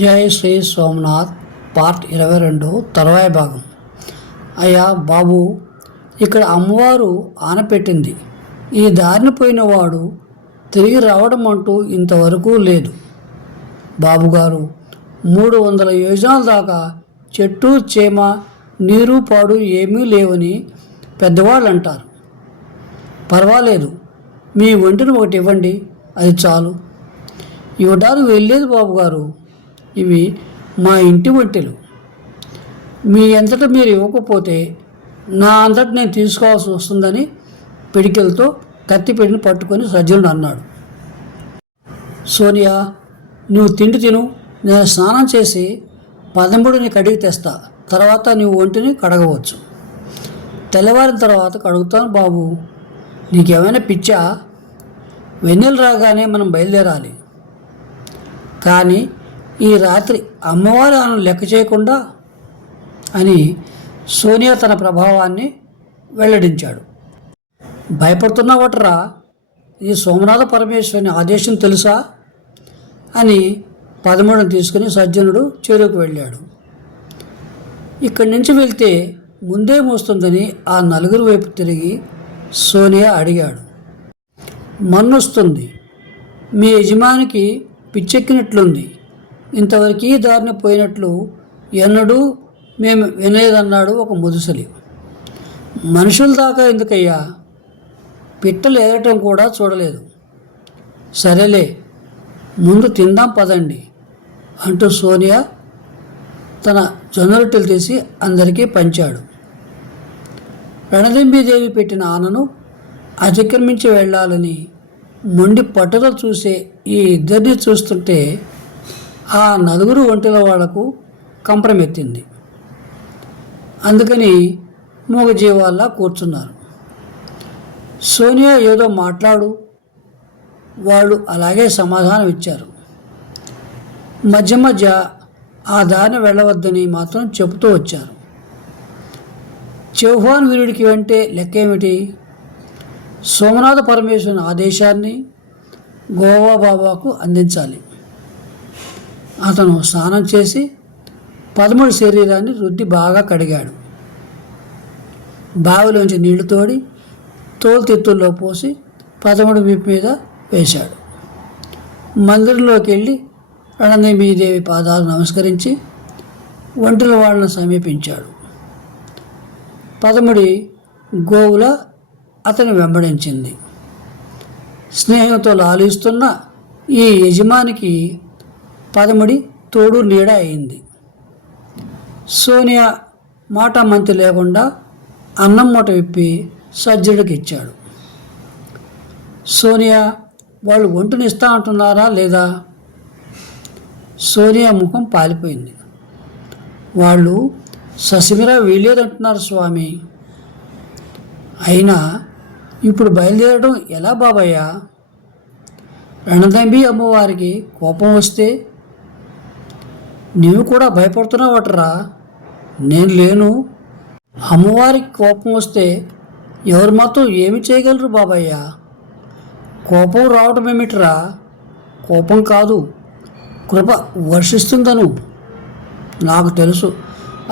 జై శ్రీ సోమనాథ్ పార్ట్ ఇరవై రెండు తర్వాయి భాగం. అయ్యా బాబు ఇక్కడ అమ్మవారు ఆనపెట్టింది. ఈ దారిని పోయినవాడు తిరిగి రావడం అంటూ ఇంతవరకు లేదు. బాబుగారు మూడు వందల యోజనాల దాకా చెట్టు చేమ నీరు పాడు ఏమీ లేవని పెద్దవాళ్ళు అంటారు పర్వాలేదు మీ ఒంటిని ఒకటి ఇవ్వండి అది చాలు. ఇవ్వడానికి వెళ్ళేది బాబుగారు ఇవి మా ఇంటి వంటలు మీ అంతటా మీరు ఇవ్వకపోతే నా అంతటి నేను తీసుకోవాల్సి వస్తుందని పిడికెలతో కత్తిపెడిని పట్టుకొని సజ్జనుడు అన్నాడు. సోనియా నువ్వు తిండి తిను నేను స్నానం చేసి పదమూడుని కడిగి తెస్తా. తర్వాత నువ్వు ఒంటిని కడగవచ్చు. తెల్లవారిన తర్వాత కడుగుతాను బాబు. నీకేమైనా పిచ్చా? వెన్నెలు రాగానే మనం బయలుదేరాలి. కానీ ఈ రాత్రి అమ్మవారు ఆను లెక్క చేయకుండా అని సోనియా తన ప్రభావాన్ని వెల్లడించాడు. భయపడుతున్న భయపడుతున్నావట్రా ఈ సోమనాథ పరమేశ్వరుని ఆదేశం తెలుసా? అని పదమూడును తీసుకుని సజ్జనుడు చెరువుకు వెళ్ళాడు. ఇక్కడి నుంచి వెళ్తే ముందే మోస్తుందని ఆ నలుగురు వైపు తిరిగి సోనియా అడిగాడు. మన్నొస్తుంది మీ యజమానికి పిచ్చెక్కినట్లుంది. ఇంతవరకు ఈ దారిని పోయినట్లు ఎన్నడూ మేము వినలేదన్నాడు ఒక ముదుసలి. మనుషుల దాకా ఎందుకయ్యా? పిట్టలు ఎగరటం కూడా చూడలేదు. సరేలే ముందు తిందాం పదండి అంటూ సోనియా తన జొన్న రొట్టెలు తీసి అందరికీ పంచాడు. రణదింబీదేవి పెట్టిన ఆనను అతిక్రమించి వెళ్ళాలని మొండి పట్టుదల చూసే ఈ ఇద్దరిని చూస్తుంటే ఆ నలుగురు ఒంటిల వాళ్ళకు కంపరమెత్తింది. అందుకని మూగజీవాల్లా కూర్చున్నారు. సోనియా ఏదో మాట్లాడు వాళ్ళు అలాగే సమాధానం ఇచ్చారు మధ్య మధ్య ఆ దారిని వెళ్ళవద్దని మాత్రం చెబుతూ వచ్చారు. చౌహాన్ వీరుడికి వెంటే లెక్క ఏమిటి సోమనాథ పరమేశ్వరుని ఆదేశాన్ని గోవా బాబాకు అందించాలి. అతను స్నానం చేసి పదమూడు శరీరాన్ని రుద్ది బాగా కడిగాడు. బావిలోంచి నీళ్ళు తోడి తోలుతిత్తుల్లో పోసి పదమూడు వీపు మీద వేశాడు. మందిరంలోకి వెళ్ళి రణదేవీదేవి పాదాలు నమస్కరించి ఒంటిల వాళ్ళను సమీపించాడు. పదముడి గోవుల అతని వెంబడించింది. స్నేహంతో లాలిస్తున్న ఈ యజమానికి పదముడి తోడు నీడ అయింది. సోనియా మాట మంతి లేకుండా అన్నం మూట విప్పి సజ్జుడికి ఇచ్చాడు సోనియా వాళ్ళు ఒంటిని ఇస్తా అంటున్నారా లేదా? సోనియా ముఖం పాలిపోయింది. వాళ్ళు ససిమిరా వీలేదంటున్నారు స్వామి. అయినా ఇప్పుడు బయలుదేరడం ఎలా బాబయ్యా? రణదంబి అమ్మవారికి కోపం వస్తే నీవు కూడా భయపడుతున్నావటరా? నేను లేను. అమ్మవారికి కోపం వస్తే ఎవరు మాత్రం ఏమి చేయగలరు బాబయ్య? కోపం రావడం ఏమిట్రా? కోపం కాదు. కృప వర్షిస్తుందను. నాకు తెలుసు.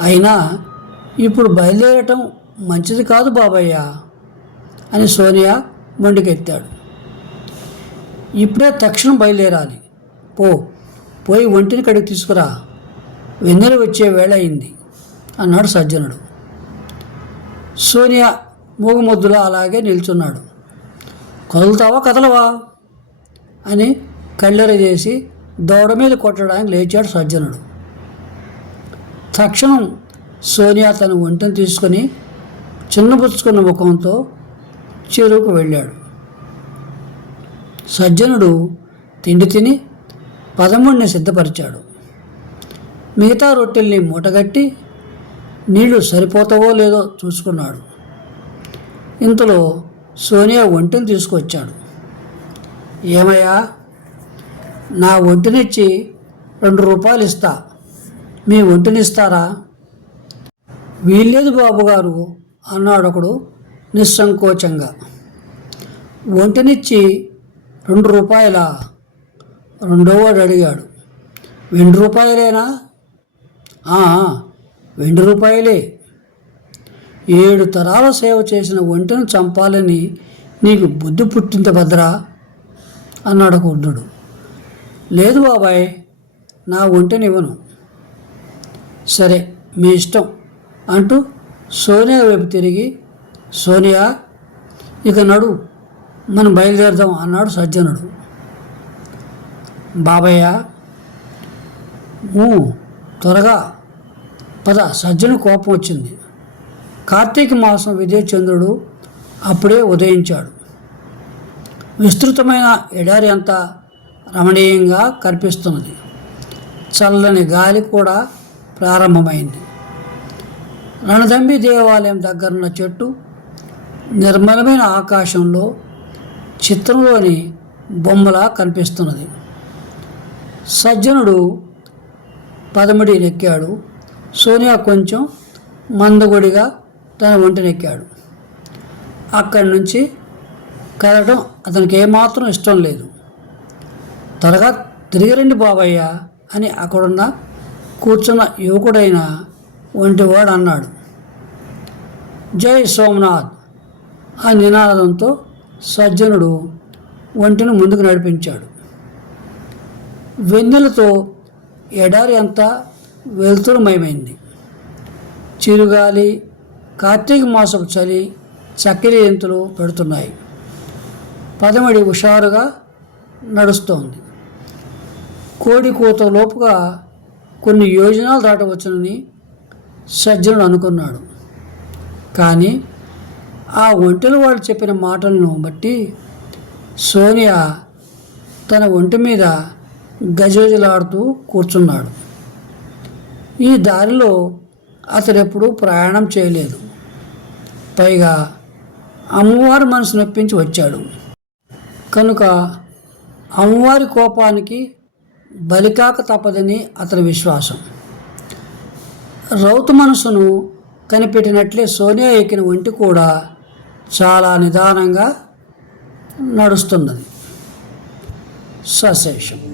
అయినా ఇప్పుడు బయలుదేరటం మంచిది కాదు బాబయ్య అని సోనియా మొండికెత్తాడు. ఇప్పుడే తక్షణం బయలుదేరాలి. పో పోయి ఒంటిని కడిగి తీసుకురా. వెన్నెల వచ్చే వేళ అయింది అన్నాడు సజ్జనుడు. సోనియా మూగుముద్దులా అలాగే నిల్చున్నాడు. కదులుతావా? కదలవా? అని కళ్ళెర చేసి దౌడ మీద కొట్టడానికి లేచాడు సజ్జనుడు. తక్షణం సోనియా తన ఒంటిని తీసుకొని చిన్నపుచ్చుకున్న ముఖంతో చెరువుకు వెళ్ళాడు. సజ్జనుడు తిండి తిని పదమూడిని సిద్ధపరిచాడు. మిగతా రొట్టెల్ని మూటగట్టి నీళ్ళు సరిపోతావో లేదో చూసుకున్నాడు. ఇంతలో సోనియా ఒంటిని తీసుకొచ్చాడు. ఏమయ్యా? నా ఒంటినిచ్చి రెండు రూపాయలు ఇస్తా మీ ఒంటినిస్తారా? వీల్లేదు బాబుగారు అన్నాడు ఒకడు నిస్సంకోచంగా. ఒంటినిచ్చి రెండు రూపాయల? రెండోవాడు అడిగాడు రెండు రూపాయలేనా? వెండి రూపాయలే. ఏడు తరాల సేవ చేసిన ఒంటెను చంపాలని నీకు బుద్ధి పుట్టింత భద్రా అన్నాడు ఒక లేదు బాబాయ్ నా ఒంటెనివ్వను సరే మీ ఇష్టం అంటూ సోనియా వైపు తిరిగి సోనియా ఇక నడు మనం బయలుదేరదాం అన్నాడు సజ్జనుడు. బాబయ్య త్వరగా. పద సజ్జను కోపం వచ్చింది. కార్తీక మాసం విజయచంద్రుడు అప్పుడే ఉదయించాడు. విస్తృతమైన ఎడారి అంతా రమణీయంగా కనిపిస్తున్నది. చల్లని గాలి కూడా ప్రారంభమైంది. రణదంబి దేవాలయం దగ్గరున్న చెట్టు నిర్మలమైన ఆకాశంలో చిత్రంలోని బొమ్మలా కనిపిస్తున్నది. సజ్జనుడు పదమిడి నెక్కాడు. సోనియా కొంచెం మందగొడిగా తన ఒంటినెక్కాడు. అక్కడి నుంచి కదలడం అతనికి ఏమాత్రం ఇష్టం లేదు. త్వరగా తిరిగి రండి బాబయ్య అని అక్కడున్న కూర్చున్న యువకుడైన ఒంటివాడు అన్నాడు. జై సోమనాథ్ ఆ నినాదంతో సజ్జనుడు ఒంటిని ముందుకు నడిపించాడు. వెన్నెలతో ఎడారి అంతా వెలుతురుమయమైంది చిరుగాలి కార్తీక మాసపు చలి చక్కెర ఎంతులు పెడుతున్నాయి. పదమడి హుషారుగా నడుస్తోంది. కోడి కూత లోపుగా కొన్ని యోజనాలు దాటవచ్చునని సజ్జనుడు అనుకున్నాడు. కానీ ఆ ఒంటెలు వాళ్ళు చెప్పిన మాటలను బట్టి సోనియా తన ఒంటి మీద గజగజలాడుతూ కూర్చున్నాడు. ఈ దారిలో అతడు ఎప్పుడూ ప్రయాణం చేయలేదు. పైగా అమ్మవారి మనసు నొప్పించి వచ్చాడు. కనుక అమ్మవారి కోపానికి బలికాక తప్పదని అతని విశ్వాసం. రౌతు మనసును కనిపెట్టినట్లే సోనియా ఎక్కిన ఒంటి కూడా చాలా నిదానంగా నడుస్తున్నది. సశేషం.